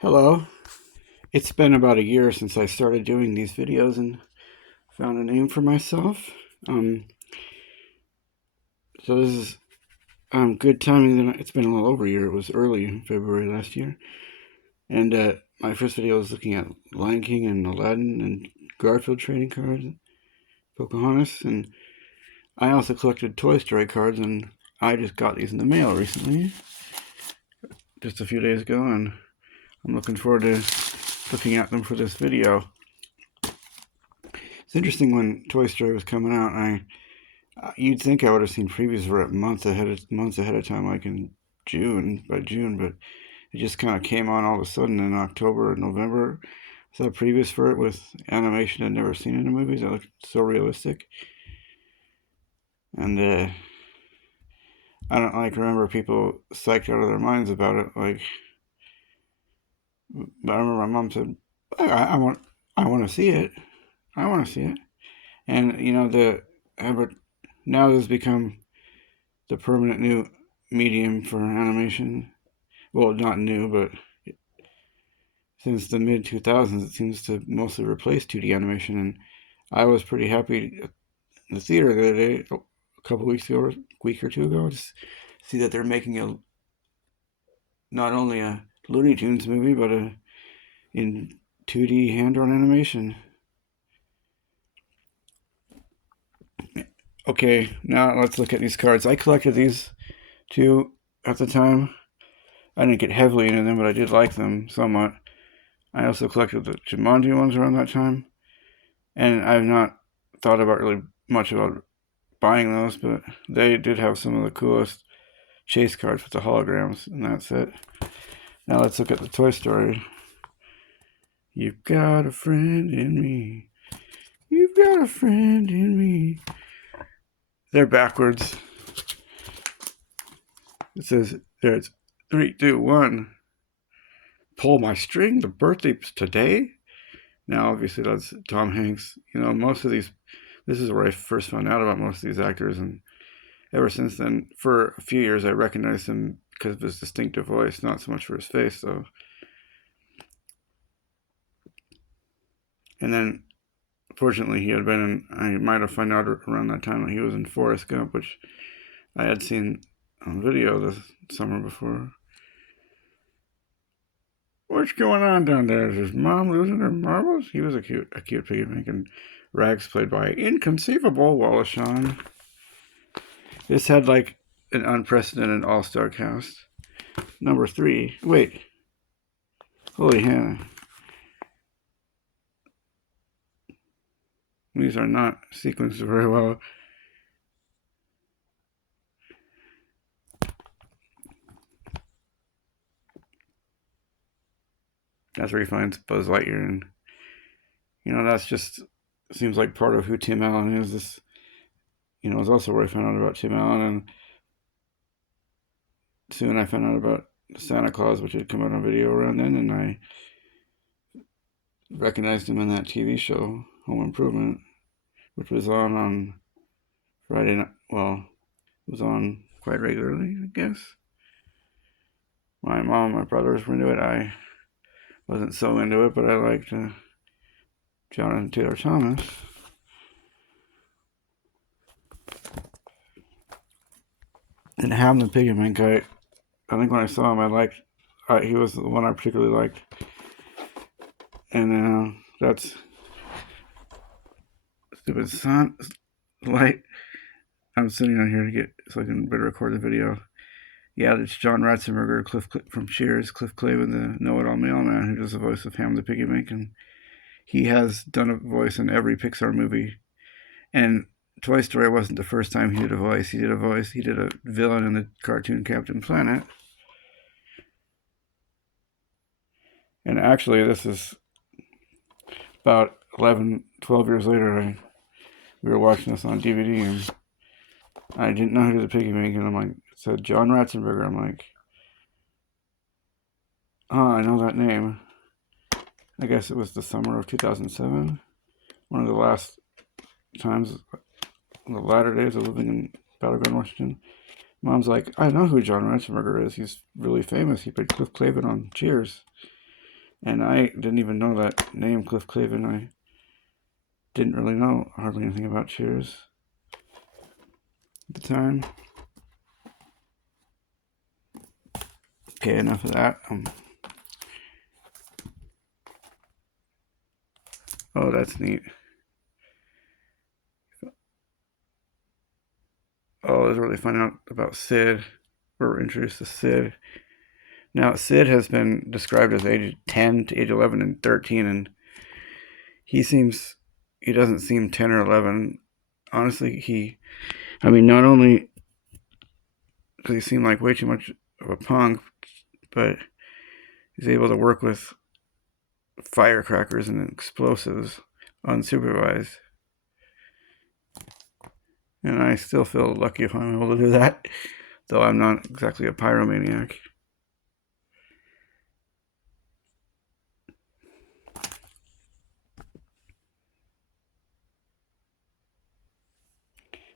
Hello. It's been about a year since I started doing these videos and found a name for myself. Um, so this is good timing. It's been a little over a year. It was early in February last year, and my first video was looking at Lion King and Aladdin and Garfield trading cards, Pocahontas, and I also collected Toy Story cards, and I just got these in the mail recently, just a few days ago, and I'm looking forward to looking at them for this video. It's interesting when Toy Story was coming out. You'd think I would have seen previews for it months ahead of time, like in by June, but it just kind of came on all of a sudden in October or November. I saw previews for it with animation I'd never seen in the movies. It looked so realistic, and I don't remember people psyched out of their minds about it. But I remember my mom said, I want to see it. I want to see it." And but now this has become the permanent new medium for animation. Well, not new, but since the mid 2000s, it seems to mostly replace 2D animation. And I was pretty happy at the theater the other day, a couple weeks ago, or a week or two ago, to see that they're making not only a Looney Tunes movie, but in 2D hand-drawn animation. Okay, now let's look at these cards. I collected these two at the time. I didn't get heavily into them, but I did like them somewhat. I also collected the Jumanji ones around that time, and I've not thought about really much about buying those, but they did have some of the coolest chase cards with the holograms, and that's it. Now let's look at the Toy Story. You've got a friend in me. You've got a friend in me. They're backwards. It says there it's 3, 2, 1. Pull my string. The birthday's today. Now, obviously, that's Tom Hanks. Most of these. This is where I first found out about most of these actors, and ever since then, for a few years, I recognized him because of his distinctive voice, not so much for his face, though. And then, fortunately, he had been in. I might have found out around that time that he was in Forrest Gump, which I had seen on video this summer before. What's going on down there? Is his mom losing her marbles? He was a cute piggy bank, and Rags played by inconceivable Wallace Shawn. This had like an unprecedented all-star cast. Number 3. Wait. Holy hell. These are not sequenced very well. That's where he finds Buzz Lightyear, and that's just seems like part of who Tim Allen is. This, is also where I found out about Tim Allen, and soon I found out about Santa Claus, which had come out on video around then, and I recognized him in that TV show, Home Improvement, which was on Friday night. Well, it was on quite regularly, I guess. My mom, my brothers were into it. I wasn't so into it, but I liked Jonathan Taylor Thomas. And Ham the Piggy Bank, I think when I saw him, I liked. He was the one I particularly liked, and that's stupid sun light. I'm sitting on here to get so I can better record the video. Yeah, it's John Ratzenberger, from Cheers, Cliff Clavin, the know-it-all mailman, who does the voice of Ham the Piggy Bank, and he has done a voice in every Pixar movie. And Toy Story wasn't the first time he did a voice. He did a villain in the cartoon Captain Planet. And actually, this is about 11, 12 years later. We were watching this on DVD, and I didn't know who did the Piggy Bank, and I'm like, it said John Ratzenberger. I'm like, oh, I know that name. I guess it was the summer of 2007. One of the last times, in the latter days of living in Battleground, Washington. Mom's like, I know who John Ratzenberger is. He's really famous. He played Cliff Clavin on Cheers. And I didn't even know that name, Cliff Clavin. I didn't really know hardly anything about Cheers at the time. Okay, enough of that. Oh, that's neat. Oh, I was really finding out about Sid. We're introduced to Sid. Now, Sid has been described as age 10 to age 11 and 13, and he doesn't seem 10 or 11. Honestly, not only does he seem like way too much of a punk, but he's able to work with firecrackers and explosives unsupervised. And I still feel lucky if I'm able to do that, though I'm not exactly a pyromaniac.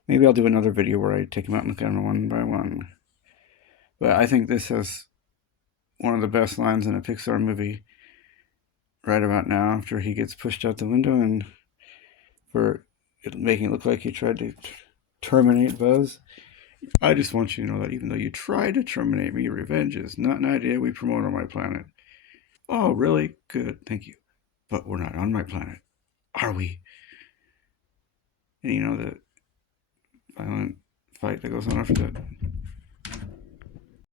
Maybe I'll do another video where I take him out and look at him one by one. But I think this has one of the best lines in a Pixar movie right about now, after he gets pushed out the window and for making it look like he tried to terminate Buzz. I just want you to know that even though you tried to terminate me, revenge is not an idea we promote on my planet. Oh, really? Good, thank you. But we're not on my planet, are we? And the violent fight that goes on after that.